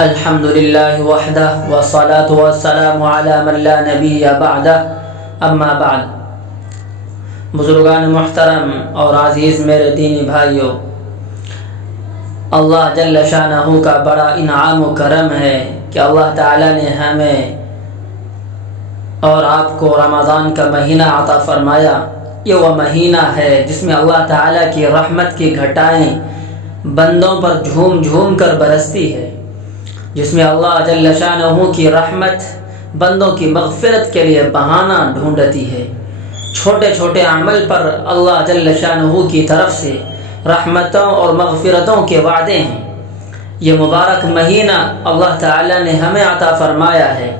الحمد للہ وحدہ والصلاة والسلام علی من لا نبی بعدہ اما بعد۔ بزرگان محترم اور عزیز میرے دینی بھائیوں، اللہ جل شانہ کا بڑا انعام و کرم ہے کہ اللہ تعالی نے ہمیں اور آپ کو رمضان کا مہینہ عطا فرمایا۔ یہ وہ مہینہ ہے جس میں اللہ تعالی کی رحمت کی گھٹائیں بندوں پر جھوم جھوم کر برستی ہے، جس میں اللہ جل شانہ کی رحمت بندوں کی مغفرت کے لیے بہانہ ڈھونڈتی ہے۔ چھوٹے چھوٹے عمل پر اللہ جل شانہ کی طرف سے رحمتوں اور مغفرتوں کے وعدے ہیں۔ یہ مبارک مہینہ اللہ تعالی نے ہمیں عطا فرمایا ہے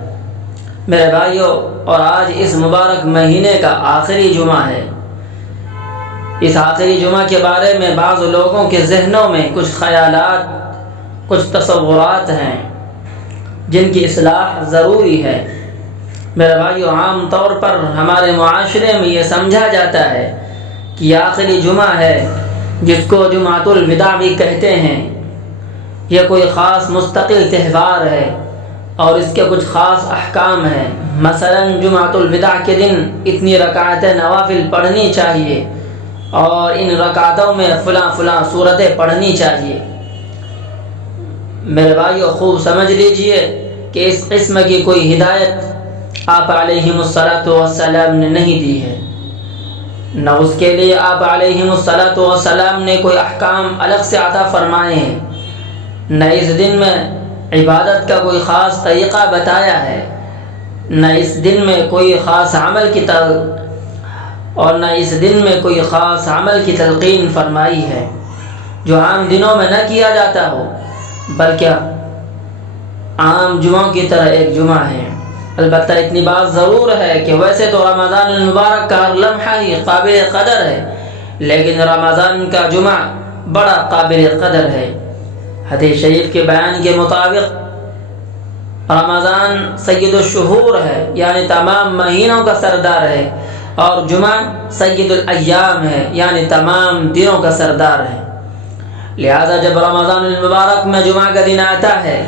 میرے بھائیوں، اور آج اس مبارک مہینے کا آخری جمعہ ہے۔ اس آخری جمعہ کے بارے میں بعض لوگوں کے ذہنوں میں کچھ خیالات، کچھ تصورات ہیں جن کی اصلاح ضروری ہے۔ میرے بھائیو، عام طور پر ہمارے معاشرے میں یہ سمجھا جاتا ہے کہ یہ آخری جمعہ ہے، جس کو جمعۃ الوداع بھی کہتے ہیں۔ یہ کوئی خاص مستقل تہوار ہے اور اس کے کچھ خاص احکام ہیں۔ مثلا جمعۃ الوداع کے دن اتنی رکعتیں نوافل پڑھنی چاہیے اور ان رکعتوں میں فلاں سورتیں پڑھنی چاہیے۔ میرے بھائیو، خوب سمجھ لیجئے کہ اس قسم کی کوئی ہدایت آپ علیہم الصلاۃ والسلام نے نہیں دی ہے، نہ اس کے لیے آپ علیہم الصلاۃ والسلام نے کوئی احکام الگ سے عطا فرمائے ہیں، نہ اس دن میں عبادت کا کوئی خاص طریقہ بتایا ہے، نہ اس دن میں کوئی خاص عمل کی خاص عمل کی تلقین فرمائی ہے جو عام دنوں میں نہ کیا جاتا ہو، بلکہ عام جمعوں کی طرح ایک جمعہ ہے۔ البتہ اتنی بات ضرور ہے کہ ویسے تو رمضان المبارک کا ہر لمحہ ہی قابل قدر ہے، لیکن رمضان کا جمعہ بڑا قابل قدر ہے۔ حدیث شریف کے بیان کے مطابق رمضان سید الشہور ہے، یعنی تمام مہینوں کا سردار ہے، اور جمعہ سید الایام ہے، یعنی تمام دنوں کا سردار ہے۔ لہذا جب رمضان المبارک میں جمعہ کا دن آتا ہے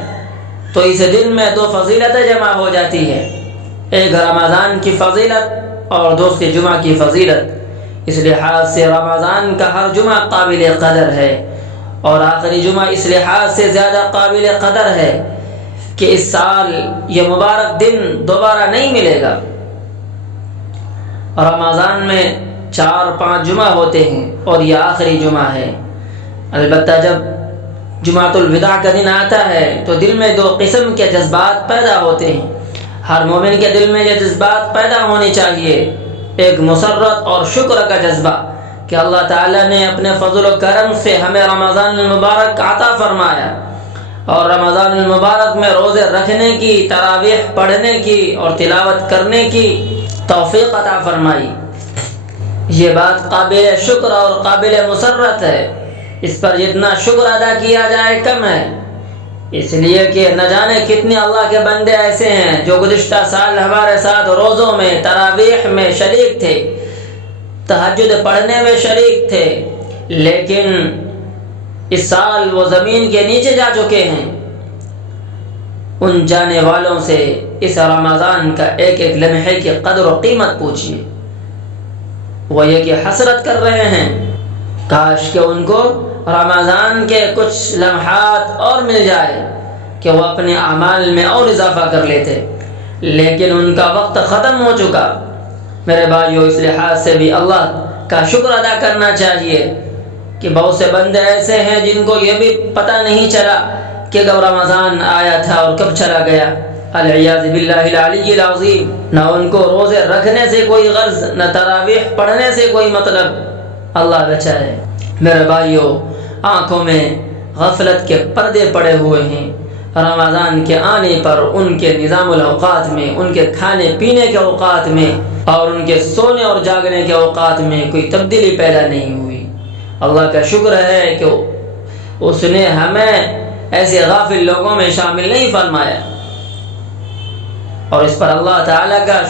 تو اس دن میں دو فضیلتیں جمع ہو جاتی ہے، ایک رمضان کی فضیلت اور دوسری جمعہ کی فضیلت۔ اس لحاظ سے رمضان کا ہر جمعہ قابل قدر ہے، اور آخری جمعہ اس لحاظ سے زیادہ قابل قدر ہے کہ اس سال یہ مبارک دن دوبارہ نہیں ملے گا۔ رمضان میں 4-5 جمعہ ہوتے ہیں اور یہ آخری جمعہ ہے۔ البتہ جب جمعۃ الوداع کا دن آتا ہے تو دل میں دو قسم کے جذبات پیدا ہوتے ہیں۔ ہر مومن کے دل میں یہ جذبات پیدا ہونے چاہیے، ایک مسرت اور شکر کا جذبہ کہ اللہ تعالیٰ نے اپنے فضل و کرم سے ہمیں رمضان المبارک عطا فرمایا، اور رمضان المبارک میں روزے رکھنے کی، تراویح پڑھنے کی اور تلاوت کرنے کی توفیق عطا فرمائی۔ یہ بات قابل شکر اور قابل مسرت ہے، اس پر جتنا شکر ادا کیا جائے کم ہے، اس لیے کہ نہ جانے کتنے اللہ کے بندے ایسے ہیں جو گزشتہ سال ہمارے ساتھ روزوں میں، تراویح میں شریک تھے، تہجد پڑھنے میں شریک تھے، لیکن اس سال وہ زمین کے نیچے جا چکے ہیں۔ ان جانے والوں سے اس رمضان کا ایک ایک لمحے کی قدر و قیمت پوچھیے، وہ یہ کہ حسرت کر رہے ہیں کاش کہ ان کو رمضان کے کچھ لمحات اور مل جائے کہ وہ اپنے اعمال میں اور اضافہ کر لیتے، لیکن ان کا وقت ختم ہو چکا۔ میرے بھائیو، اس لحاظ سے بھی اللہ کا شکر ادا کرنا چاہیے کہ بہت سے بندے ایسے ہیں جن کو یہ بھی پتہ نہیں چلا کہ کب رمضان آیا تھا اور کب چلا گیا، العیاذ باللہ العلی العظیم۔ نہ ان کو روزے رکھنے سے کوئی غرض، نہ تراویح پڑھنے سے کوئی مطلب، اللہ بچائے۔ میرے بھائیو، آنکھوں میں غفلت کے پردے پڑے ہوئے ہیں۔ رمضان کے آنے پر ان کے نظام الاوقات میں، ان کے کھانے پینے کے اوقات میں اور ان کے سونے اور جاگنے کے اوقات میں کوئی تبدیلی پیدا نہیں ہوئی۔ اللہ کا شکر ہے کہ اس نے ہمیں ایسے غافل لوگوں میں شامل نہیں فرمایا، اور اس پر اللہ تعالیٰ کا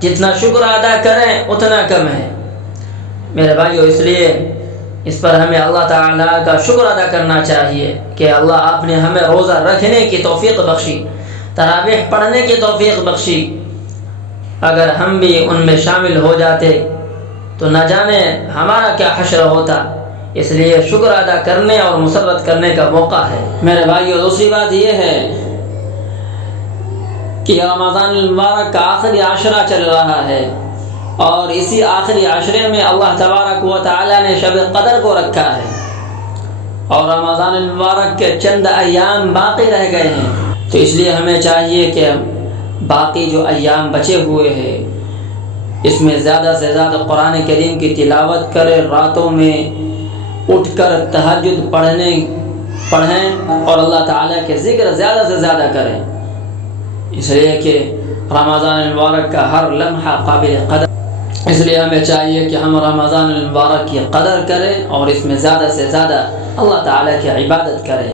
جتنا شکر ادا کریں اتنا کم ہے۔ میرے بھائیو، اس لیے اس پر ہمیں اللہ تعالیٰ کا شکر ادا کرنا چاہیے کہ اللہ آپ نے ہمیں روزہ رکھنے کی توفیق بخشی، تراویح پڑھنے کی توفیق بخشی۔ اگر ہم بھی ان میں شامل ہو جاتے تو نہ جانے ہمارا کیا حشر ہوتا۔ اس لیے شکر ادا کرنے اور مسرت کرنے کا موقع ہے۔ میرے بھائیو، دوسری بات یہ ہے کہ رمضان المبارک کا آخری عشرہ چل رہا ہے، اور اسی آخری عشرے میں اللہ تبارک و تعالی نے شب قدر کو رکھا ہے، اور رمضان المبارک کے چند ایام باقی رہ گئے ہیں۔ تو اس لیے ہمیں چاہیے کہ باقی جو ایام بچے ہوئے ہیں اس میں زیادہ سے زیادہ قرآن کریم کی تلاوت کریں، راتوں میں اٹھ کر تہجد پڑھیں اور اللہ تعالیٰ کے ذکر زیادہ سے زیادہ کریں، اس لیے کہ رمضان المبارک کا ہر لمحہ قابل قدر۔ اس لیے ہمیں چاہیے کہ ہم رمضان المبارک کی قدر کریں اور اس میں زیادہ سے زیادہ اللہ تعالیٰ کی عبادت کریں۔